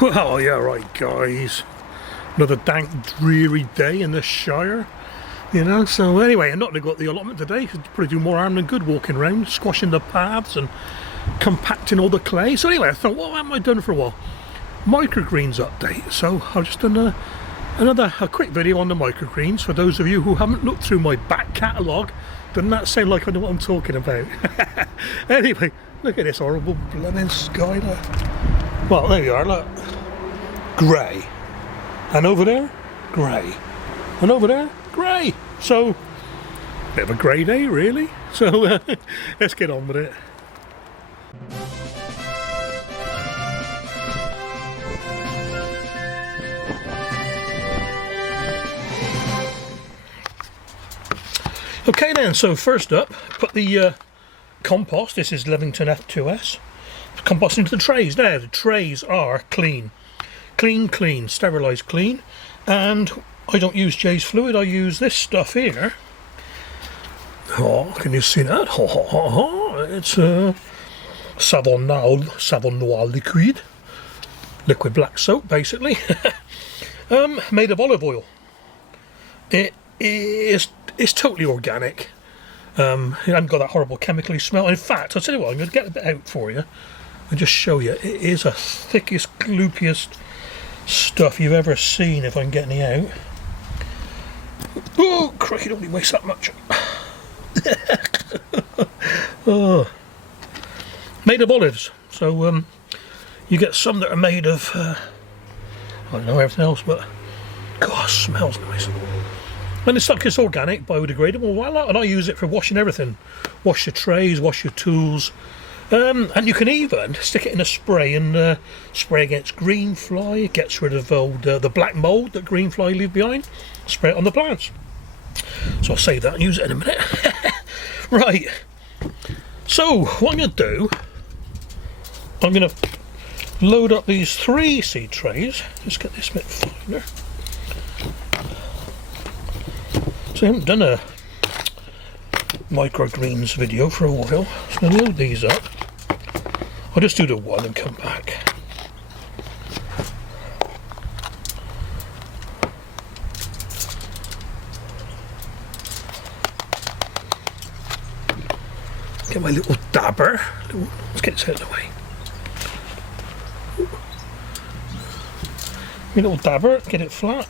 Well, yeah, right, guys. Another dank, dreary day in the Shire, you know. So anyway, I'm not going to go at the allotment today. Could probably do more harm than good walking around, squashing the paths and compacting all the clay. So anyway, I thought, what am I done for a while? Microgreens update. So I've just done a quick video on the microgreens for those of you who haven't looked through my back catalogue. Doesn't that sound like I know what I'm talking about? Anyway, look at this horrible blooming sky. Look. Well, there you are, look. Grey. And over there, grey. And over there, grey. So, bit of a grey day, really. So, let's get on with it. Okay then, so first up, put the compost. This is Levington F2S. Compost into the trays. Now, the trays are clean. Clean, sterilised clean. And I don't use Jay's fluid, I use this stuff here. Oh, can you see that? It's Savon Noir liquid. Liquid black soap, basically. Made of olive oil. It's totally organic. It hasn't got that horrible chemically smell. In fact, I'll tell you what, I'm going to get a bit out for you and just show you. It is the thickest, gloopiest stuff you've ever seen, if I can get any out. Oh, crikey, don't waste that much. Oh. Made of olives. So you get some that are made of, I don't know everything else, but gosh, smells nice. And it's like it's organic, biodegradable, voila, and I use it for washing everything. Wash your trays, wash your tools, and you can even stick it in a spray and spray against green fly. It gets rid of the black mould that green fly leave behind. Spray it on the plants. So I'll save that and use it in a minute. Right, so what I'm going to do, I'm going to load up these 3 seed trays. Let's get this a bit finer. So I haven't done a microgreens video for a while, so I'm going to load these up. I'll just do the one and come back. Get my little dabber. Let's get this out of the way. My little dabber, get it flat.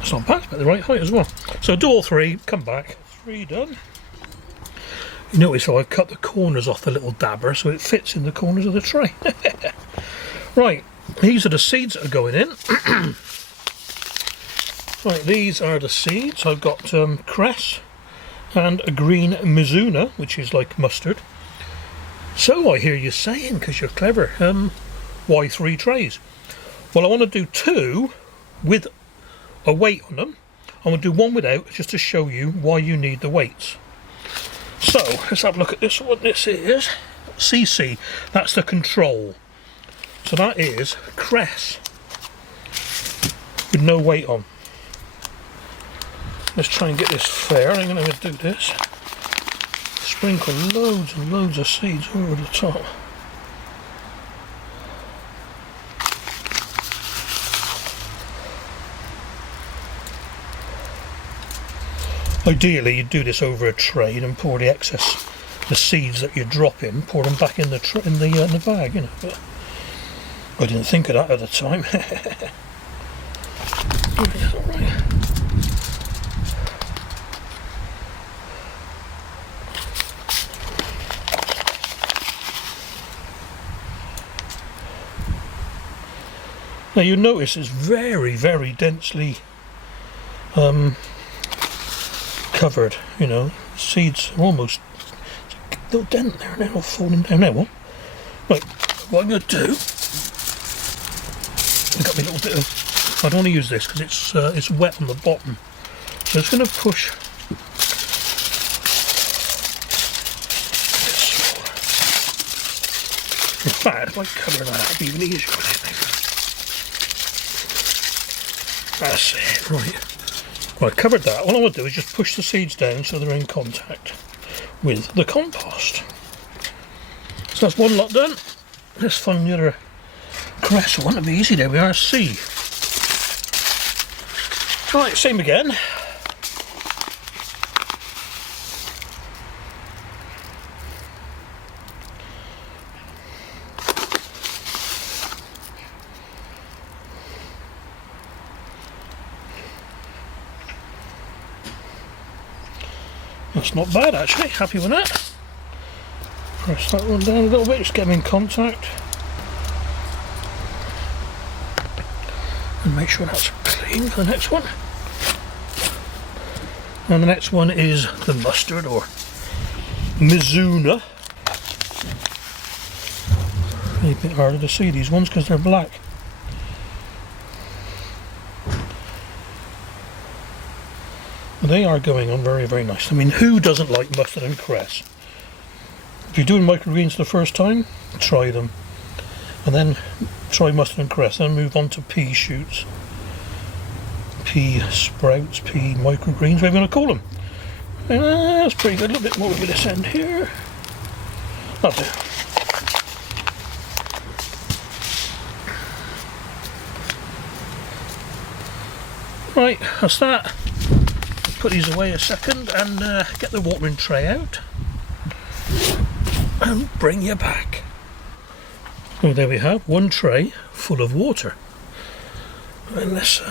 It's not bad, it's about the right height as well. So do all 3, come back. 3 done. You notice how I've cut the corners off the little dabber so it fits in the corners of the tray. Right, these are the seeds that are going in. Right, these are the seeds. I've got cress and a green mizuna, which is like mustard. So I hear you saying, because you're clever, why 3 trays? Well, I want to do 2 with a weight on them. I'm going to do 1 without, just to show you why you need the weights. So let's have a look at this. What this is, CC, that's the control. So that is cress with no weight on. Let's try and get this fair. I'm going to do this. Sprinkle loads and loads of seeds over the top. Ideally, you'd do this over a tray and pour the excess, the seeds that you drop in, pour them back in the bag, you know. But I didn't think of that at the time. All right. Now you notice it's very, very densely covered, you know. Seeds are almost a little dent there now, all falling down now. What? Right, what I'm going to do, I've got me a little bit of, I don't want to use this because it's wet on the bottom, so I'm just going to push this. In fact, if I cover that, it'll be even easier. That's it, right. Well, I've covered that. All I want to do is just push the seeds down so they're in contact with the compost. So that's one lot done. Let's find the other crest one. It'll be easy. There we are, C. Right, same again. That's not bad actually, happy with that. Press that one down a little bit, just get them in contact. And make sure that's clean for the next one. And the next one is the mustard or Mizuna. A bit harder to see these ones because they're black. They are going on very, very nice. I mean, who doesn't like mustard and cress? If you're doing microgreens the first time, try them. And then try mustard and cress, then move on to pea shoots. Pea sprouts, pea microgreens, whatever you want to call them. That's pretty good. A little bit more over this end here. That'll do. Right, that's that. Put these away a second and get the watering tray out and bring you back. Well, there we have one tray full of water. And let's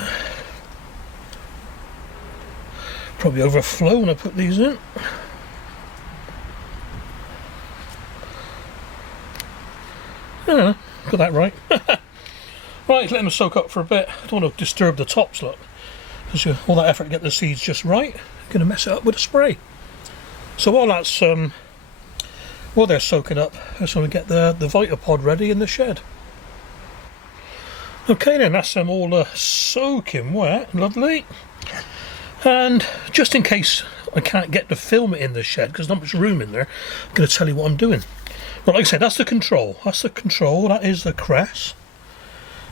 probably overflow when I put these in. Yeah, got that right. Right, let them soak up for a bit. I don't want to disturb the tops, look. Because all that effort to get the seeds just right, you're going to mess it up with a spray. So while that's while they're soaking up, I just want to get the Vitapod ready in the shed. Okay then, that's them all soaking wet, lovely. And just in case I can't get to film it in the shed because there's not much room in there, I'm going to tell you what I'm doing. Well, like I said, that's the control. That's the control. That is the cress.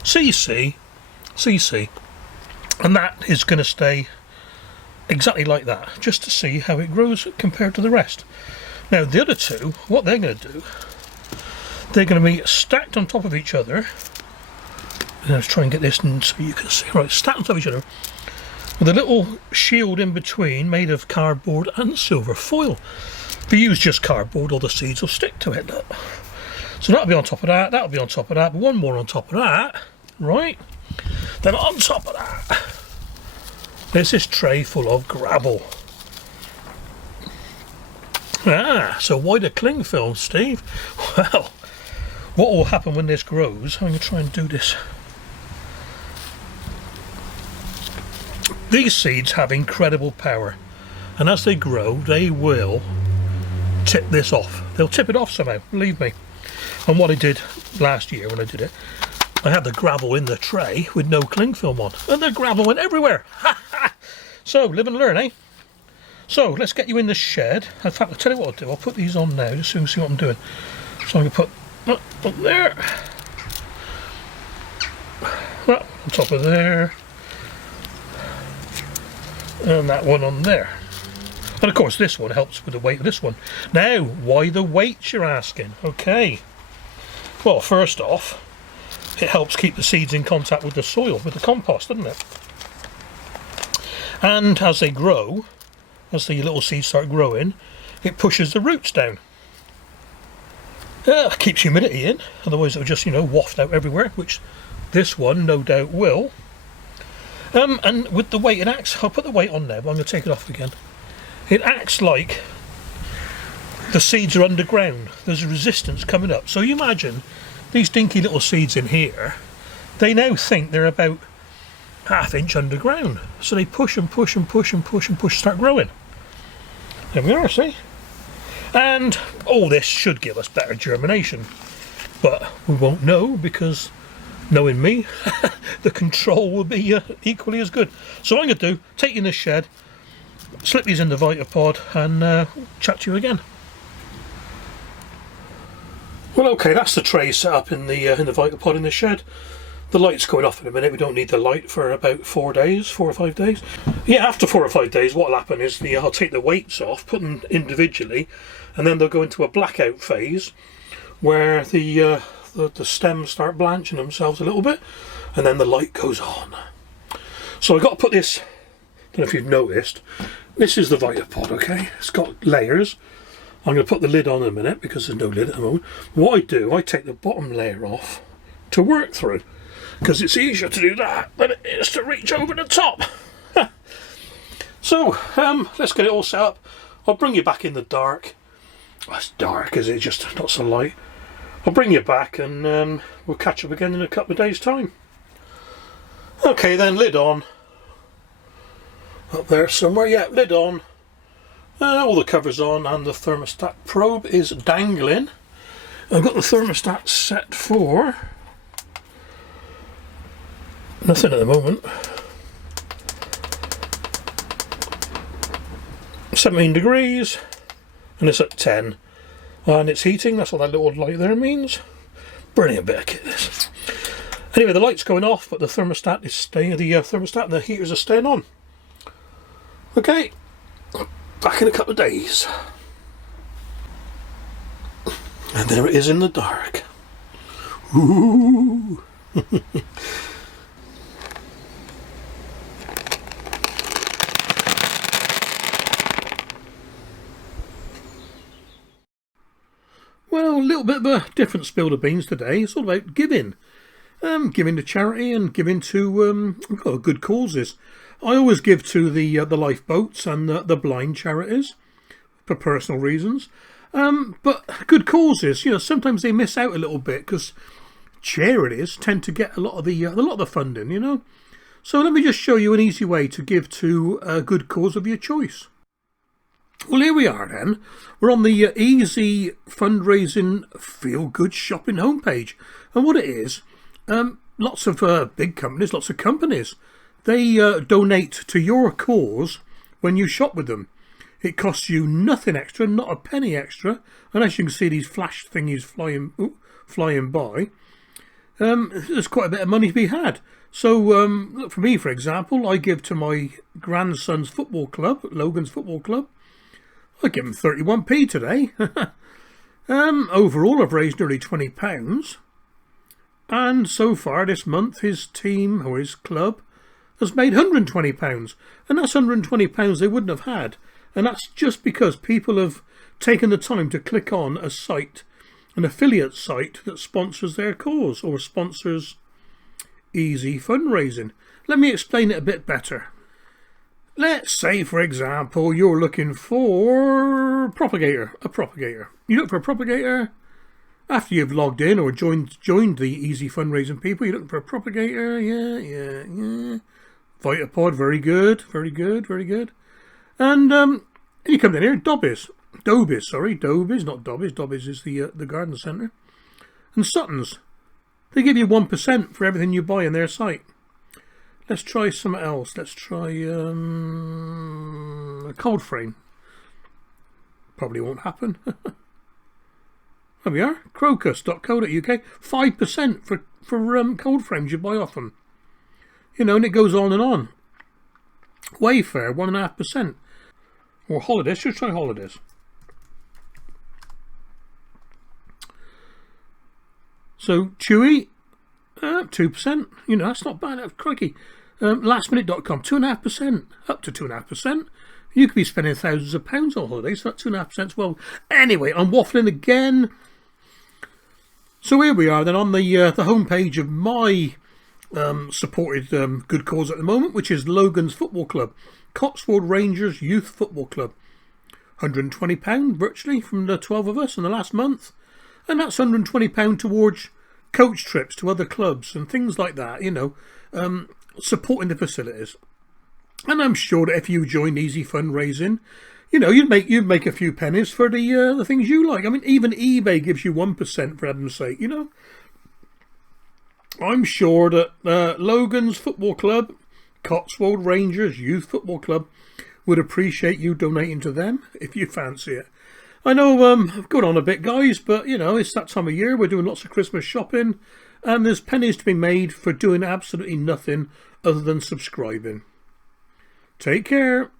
CC. And that is going to stay exactly like that, just to see how it grows compared to the rest. Now the other two, what they're going to do, they're going to be stacked on top of each other. Let's try and get this in so you can see. Right, stacked on top of each other with a little shield in between made of cardboard and silver foil. If you use just cardboard, all the seeds will stick to it. Look. So that'll be on top of that, that'll be on top of that, but one more on top of that, right? Then on top of that, there's this tray full of gravel. So why the cling film, Steve? Well, what will happen when this grows, I'm going to try and do this. These seeds have incredible power, and as they grow, they will tip this off. They'll tip it off somehow, believe me. And what I did last year when I did it, I had the gravel in the tray with no cling film on, and the gravel went everywhere. So, live and learn, eh? So, let's get you in the shed. In fact, I'll tell you what I'll do. I'll put these on now, just so you can see what I'm doing. So I'm going to put that up there. That on top of there. And that one on there. And of course, this one helps with the weight of this one. Now, why the weight, you're asking? Okay. Well, first off, it helps keep the seeds in contact with the soil, with the compost, doesn't it? And as they grow, as the little seeds start growing, it pushes the roots down. Keeps humidity in, otherwise it'll just, waft out everywhere, which this one no doubt will. And with the weight, it acts, I'll put the weight on there, but I'm going to take it off again. It acts like the seeds are underground. There's a resistance coming up. So you imagine these dinky little seeds in here, they now think they're about ½ inch underground. So they push and push and push and push and push, start growing. There we are, see? And all this should give us better germination. But we won't know because, knowing me, the control will be equally as good. So what I'm going to do, take you in the shed, slip these in the Vitapod and chat to you again. Well, okay, that's the tray set up in the Vitapod in the shed. The light's going off in a minute. We don't need the light for about 4 days, 4 or 5 days. Yeah, after 4 or 5 days, what'll happen is I'll take the weights off, put them individually, and then they'll go into a blackout phase where the stems start blanching themselves a little bit, and then the light goes on. So I got to put this, I don't know if you've noticed, this is the Vitapod, okay? It's got layers. I'm going to put the lid on in a minute because there's no lid at the moment. What I do, I take the bottom layer off to work through, because it's easier to do that than it is to reach over the top. So let's get it all set up. I'll bring you back in the dark. Oh, it's dark, is it? Just not so light. I'll bring you back and we'll catch up again in a couple of days' time. Okay then, lid on. Up there somewhere, yeah, lid on. All the covers on, and the thermostat probe is dangling. I've got the thermostat set for nothing at the moment. 17 degrees, and it's at 10, and it's heating. That's what that little light there means. Brilliant bit of kit, this. Anyway, the light's going off, but the thermostat is staying. The thermostat and the heaters are staying on. Okay, back in a couple of days, and there it is in the dark. Ooh. Well, a little bit of a different spill of beans today. It's all about giving. Giving to charity and giving to good causes. I always give to the lifeboats and the blind charities for personal reasons. But good causes, you know, sometimes they miss out a little bit because charities tend to get a lot of the funding, you know. So let me just show you an easy way to give to a good cause of your choice. Well, here we are then. We're on the Easy Fundraising Feel Good Shopping homepage. And what it is, lots of big companies, lots of companies, they donate to your cause when you shop with them. It costs you nothing extra, not a penny extra. And as you can see, these flash thingies flying by, there's quite a bit of money to be had. So, look, for me, for example, I give to my grandson's football club, Logan's football club. I give him 31p today. Overall, I've raised nearly £20. And so far this month, his team, or his club, has made £120. And that's £120 they wouldn't have had. And that's just because people have taken the time to click on a site, an affiliate site that sponsors their cause or sponsors Easy Fundraising. Let me explain it a bit better. Let's say, for example, you're looking for a propagator. You look for a propagator after you've logged in or joined the Easy Fundraising people. You're looking for a propagator. Yeah. Vitapod, very good. And you come in here, Dobbies, not Dobbies. Dobbies is the garden centre. And Sutton's. They give you 1% for everything you buy on their site. Let's try something else. Let's try a cold frame. Probably won't happen. There we are. Crocus.co.uk. 5% for cold frames you buy off them. You know, and it goes on and on. Wayfair, 1.5%. Or Holidays. Should try Holidays. So Chewy, 2%. You know, that's not bad. Crikey. Lastminute.com, 2.5%. Up to 2.5%. You could be spending thousands of pounds on holidays, so that 2.5%. Well, anyway, I'm waffling again. So here we are then on the homepage of my supported good cause at the moment, which is Logan's Football Club, Cotswold Rangers Youth Football Club. £120 virtually from the 12 of us in the last month. And that's £120 towards coach trips to other clubs and things like that, you know, supporting the facilities. And I'm sure that if you join Easy Fundraising, you know, you'd make a few pennies for the things you like. I mean, even eBay gives you 1% for heaven's sake, you know. I'm sure that Logan's Football Club, Cotswold Rangers Youth Football Club, would appreciate you donating to them if you fancy it. I know I've gone on a bit, guys, but, you know, it's that time of year. We're doing lots of Christmas shopping, and there's pennies to be made for doing absolutely nothing other than subscribing. Take care.